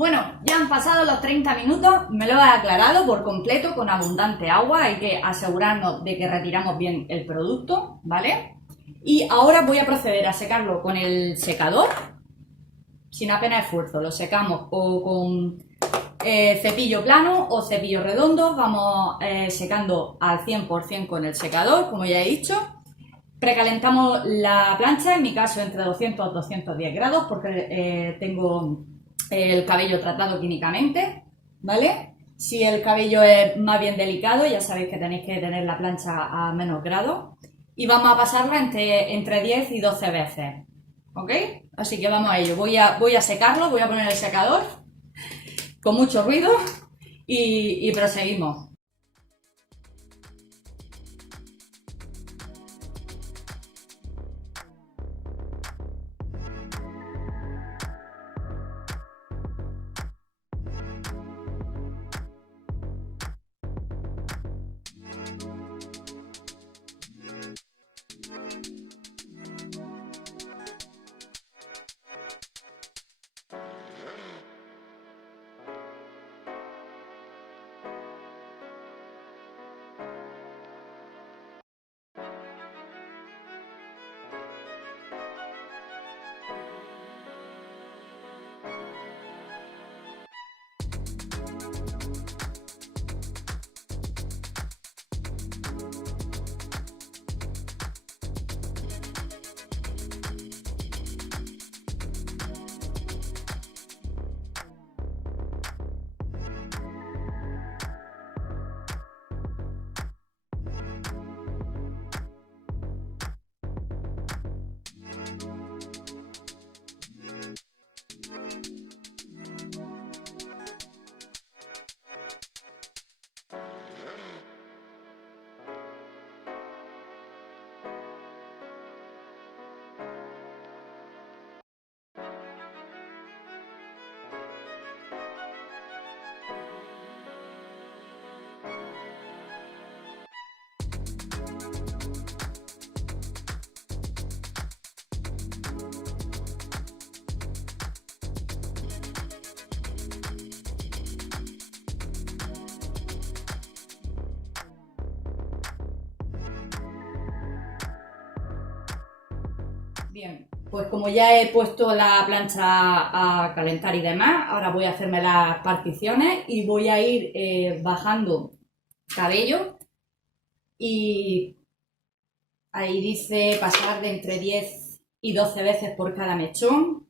Bueno, ya han pasado los 30 minutos, me lo he aclarado por completo con abundante agua, hay que asegurarnos de que retiramos bien el producto, ¿vale? Y ahora voy a proceder a secarlo con el secador, sin apenas esfuerzo, lo secamos o con cepillo plano o cepillo redondo, vamos secando al 100% con el secador, como ya he dicho. Precalentamos la plancha, en mi caso entre 200 y 210 grados, porque tengo el cabello tratado químicamente, ¿vale? Si el cabello es más bien delicado, ya sabéis que tenéis que tener la plancha a menos grados. Y vamos a pasarla entre 10 y 12 veces, ¿ok? Así que vamos a ello. Voy a secarlo, voy a poner el secador con mucho ruido y proseguimos. Bien, pues como ya he puesto la plancha a calentar y demás, ahora voy a hacerme las particiones y voy a ir bajando cabello y ahí dice pasar de entre 10 y 12 veces por cada mechón.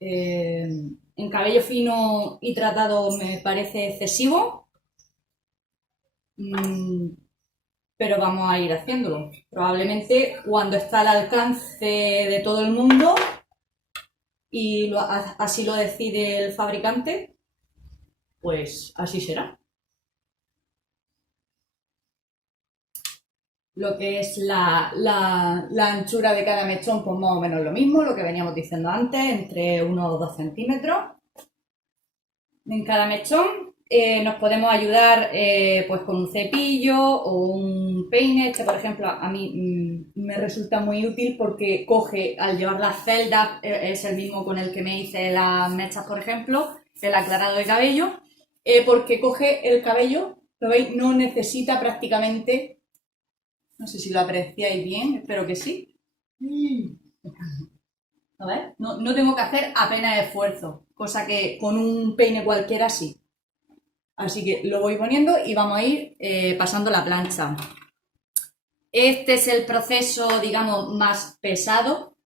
En cabello fino y tratado me parece excesivo, pero vamos a ir haciéndolo. Probablemente cuando está al alcance de todo el mundo y así lo decide el fabricante, pues así será. Lo que es la anchura de cada mechón, pues más o menos lo mismo, lo que veníamos diciendo antes, entre unos 2 centímetros en cada mechón. Nos podemos ayudar pues con un cepillo o un peine. Este, por ejemplo, a mí me resulta muy útil porque coge, al llevar las celdas, es el mismo con el que me hice las mechas, por ejemplo, el aclarado de cabello, porque coge el cabello, ¿lo veis? No necesita prácticamente, no sé si lo apreciáis bien, espero que sí. A ver, no tengo que hacer apenas esfuerzo, cosa que con un peine cualquiera sí. Así que lo voy poniendo y vamos a ir pasando la plancha. Este es el proceso, digamos, más pesado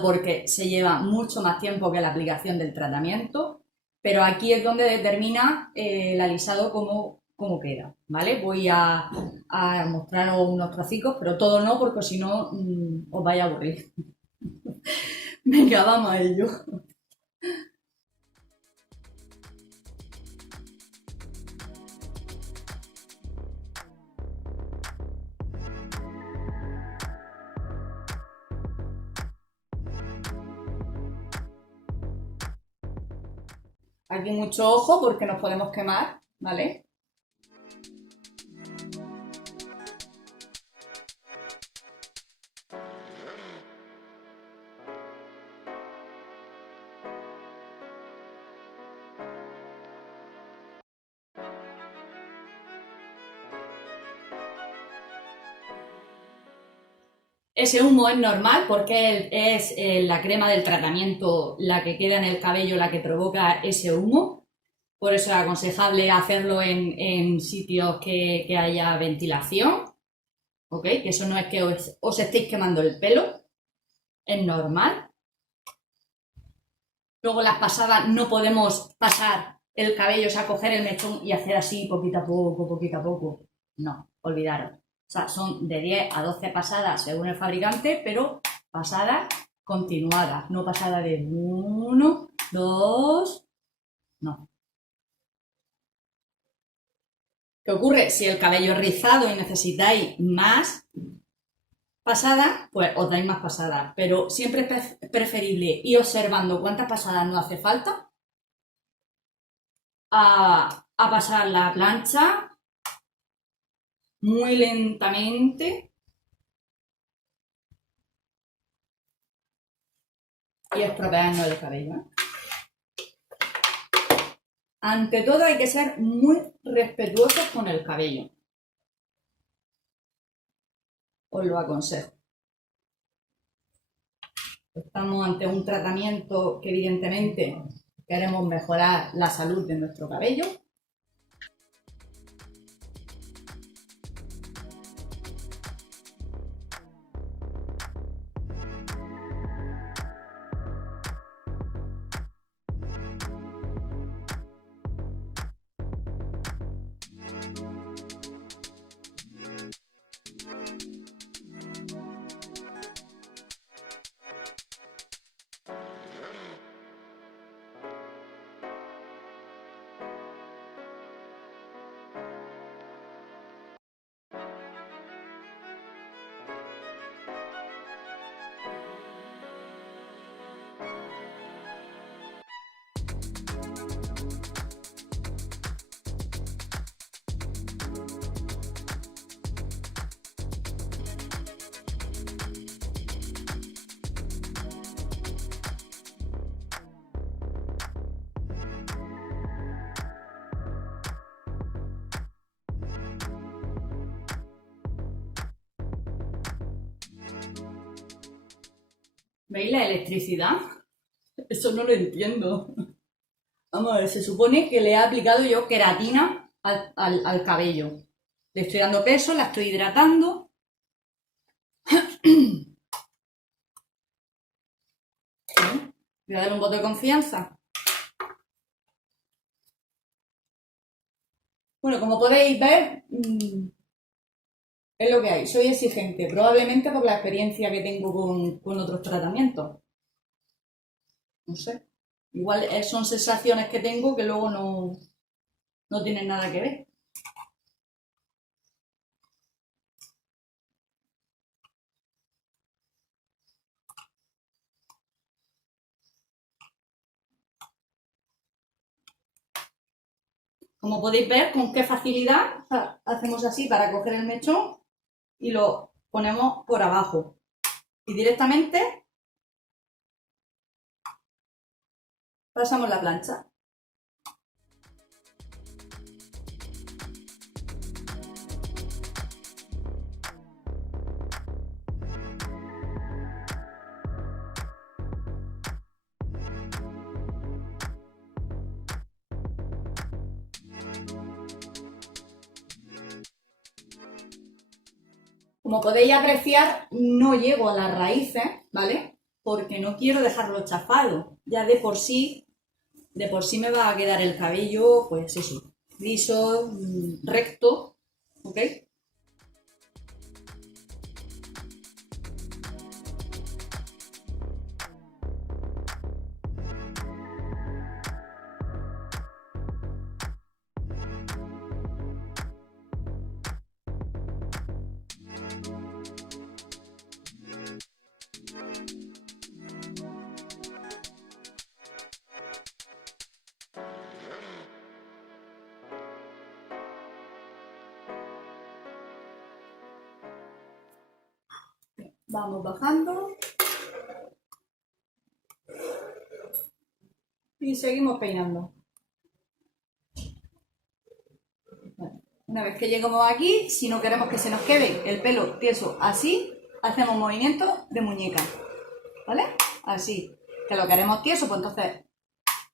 porque se lleva mucho más tiempo que la aplicación del tratamiento, pero aquí es donde determina el alisado cómo queda, ¿vale? Voy a mostraros unos trocicos, pero todo no, porque si no os vais a aburrir. Venga, vamos a ello. Aquí mucho ojo porque nos podemos quemar, ¿vale? Ese humo es normal porque es la crema del tratamiento la que queda en el cabello, la que provoca ese humo. Por eso es aconsejable hacerlo en sitios que haya ventilación, ¿ok? Que eso no es que os estéis quemando el pelo, es normal. Luego las pasadas no podemos pasar el cabello, o sea, coger el mechón y hacer así poquito a poco, poquito a poco. No, olvidaros. O sea, son de 10 a 12 pasadas según el fabricante, pero pasadas continuadas, no pasada de 1, 2, no. ¿Qué ocurre? Si el cabello es rizado y necesitáis más pasadas, pues os dais más pasadas, pero siempre es preferible ir observando cuántas pasadas no hace falta a pasar la plancha muy lentamente y estropearnos el cabello, ¿eh? Ante todo hay que ser muy respetuosos con el cabello. Os lo aconsejo. Estamos ante un tratamiento que evidentemente queremos mejorar la salud de nuestro cabello. ¿Veis la electricidad? Eso no lo entiendo. Vamos a ver, se supone que le he aplicado yo queratina al cabello. Le estoy dando peso, la estoy hidratando. Voy a dar un voto de confianza. Bueno, como podéis ver, es lo que hay. Soy exigente, probablemente por la experiencia que tengo con otros tratamientos. No sé. Igual son sensaciones que tengo que luego no tienen nada que ver. Como podéis ver, con qué facilidad hacemos así para coger el mechón y lo ponemos por abajo. Y directamente pasamos la plancha. Como podéis apreciar, no llego a las raíces, ¿vale? Porque no quiero dejarlo chafado. Ya de por sí me va a quedar el cabello, pues eso, liso, recto, ¿ok? Vamos bajando. Y seguimos peinando. Bueno, una vez que llegamos aquí, si no queremos que se nos quede el pelo tieso así, hacemos movimiento de muñeca, ¿vale? Así, que lo queremos tieso, pues entonces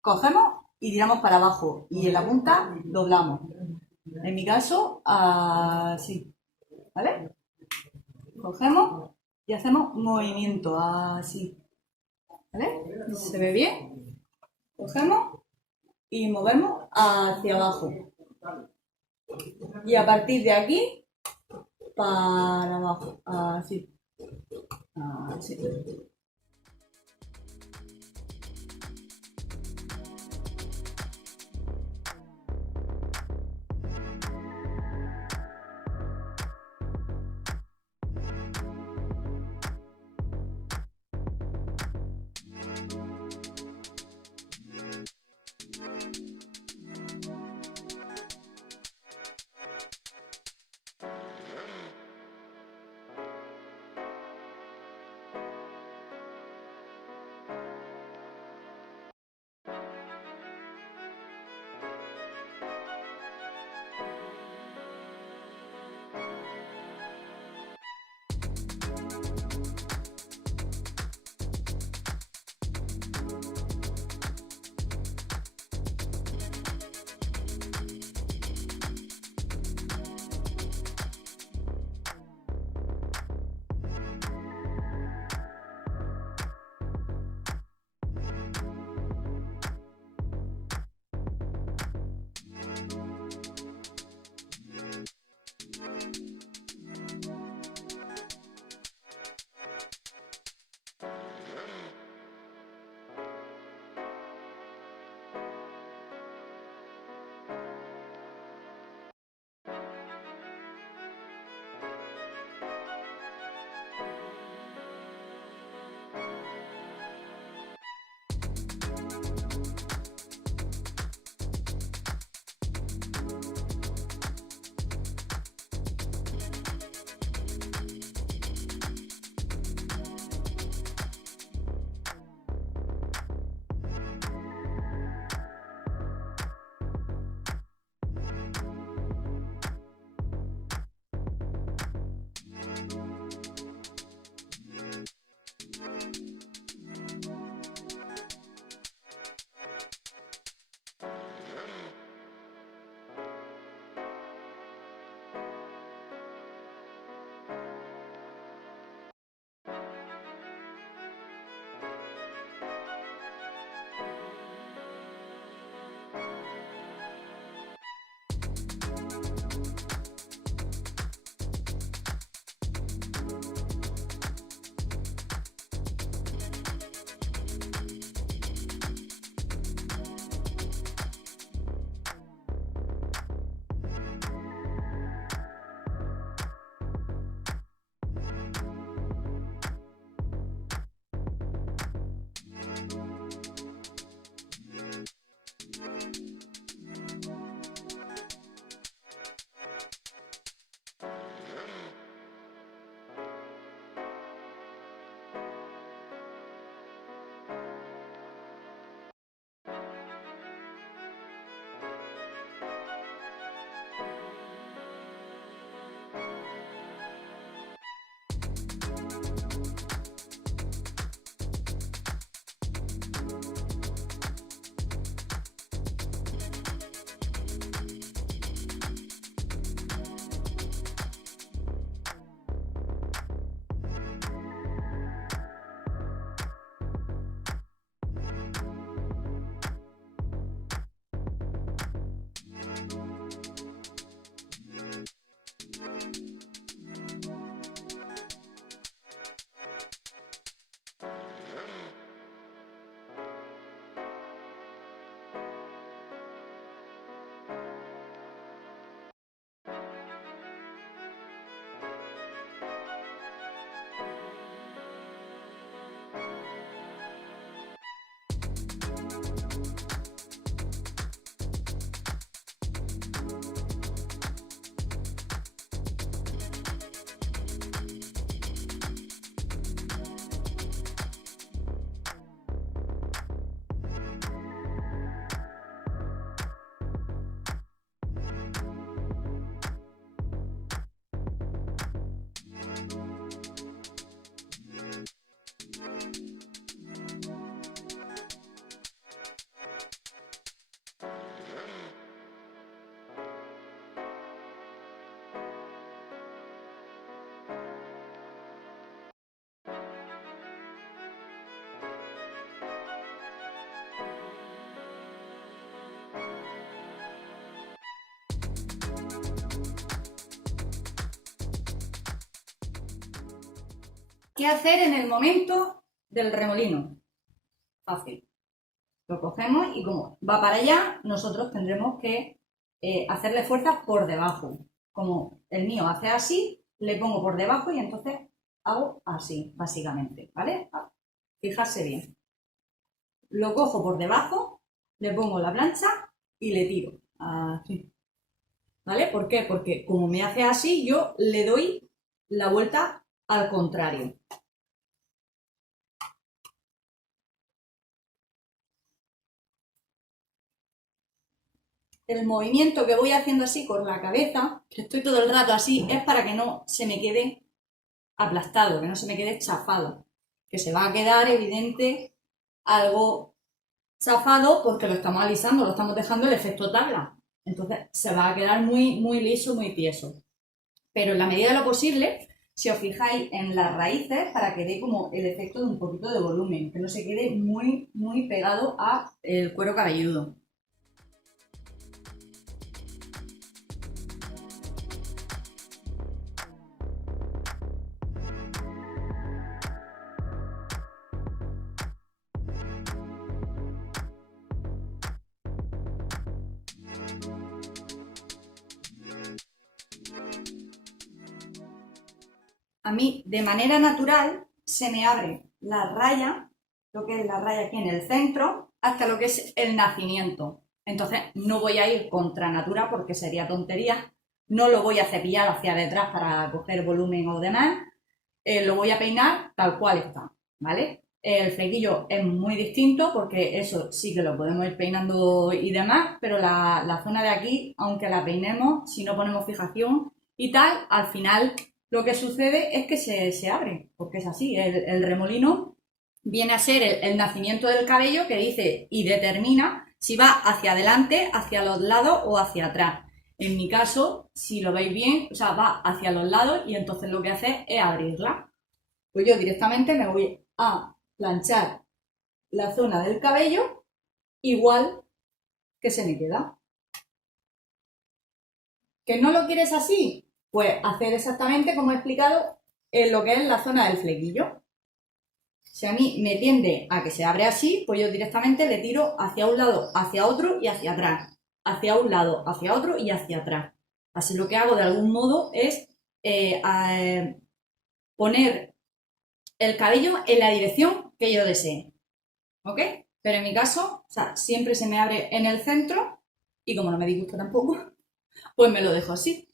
cogemos y tiramos para abajo y en la punta doblamos. En mi caso, así, ¿vale? Cogemos y hacemos movimiento, así, ¿vale? ¿Se ve bien? Cogemos y movemos hacia abajo. Y a partir de aquí, para abajo, así, así. ¿Qué hacer en el momento del remolino? Fácil. Lo cogemos y como va para allá, nosotros tendremos que hacerle fuerza por debajo. Como el mío hace así, le pongo por debajo y entonces hago así, básicamente, ¿vale? Fijarse bien. Lo cojo por debajo, le pongo la plancha y le tiro. Así. ¿Vale? ¿Por qué? Porque como me hace así, yo le doy la vuelta al contrario. El movimiento que voy haciendo así con la cabeza, que estoy todo el rato así, es para que no se me quede aplastado, que no se me quede chafado, que se va a quedar evidente algo chafado porque lo estamos alisando, lo estamos dejando el efecto tabla. Entonces se va a quedar muy, muy liso, muy tieso. Pero en la medida de lo posible, si os fijáis en las raíces, para que dé como el efecto de un poquito de volumen, que no se quede muy, muy pegado al cuero cabelludo. A mí, de manera natural, se me abre la raya, lo que es la raya aquí en el centro, hasta lo que es el nacimiento. Entonces, no voy a ir contra natura porque sería tontería. No lo voy a cepillar hacia detrás para coger volumen o demás. Lo voy a peinar tal cual está, ¿vale? El flequillo es muy distinto porque eso sí que lo podemos ir peinando y demás, pero la zona de aquí, aunque la peinemos, si no ponemos fijación y tal, al final lo que sucede es que se abre, porque es así, el remolino viene a ser el nacimiento del cabello que dice y determina si va hacia adelante, hacia los lados o hacia atrás. En mi caso, si lo veis bien, o sea, va hacia los lados y entonces lo que hace es abrirla. Pues yo directamente me voy a planchar la zona del cabello igual que se me queda. ¿Que no lo quieres así? Pues hacer exactamente como he explicado en lo que es la zona del flequillo. Si a mí me tiende a que se abre así, pues yo directamente le tiro hacia un lado, hacia otro y hacia atrás. Hacia un lado, hacia otro y hacia atrás. Así lo que hago de algún modo es poner el cabello en la dirección que yo desee. ¿Ok? Pero en mi caso, o sea, siempre se me abre en el centro y como no me disgusta tampoco, pues me lo dejo así.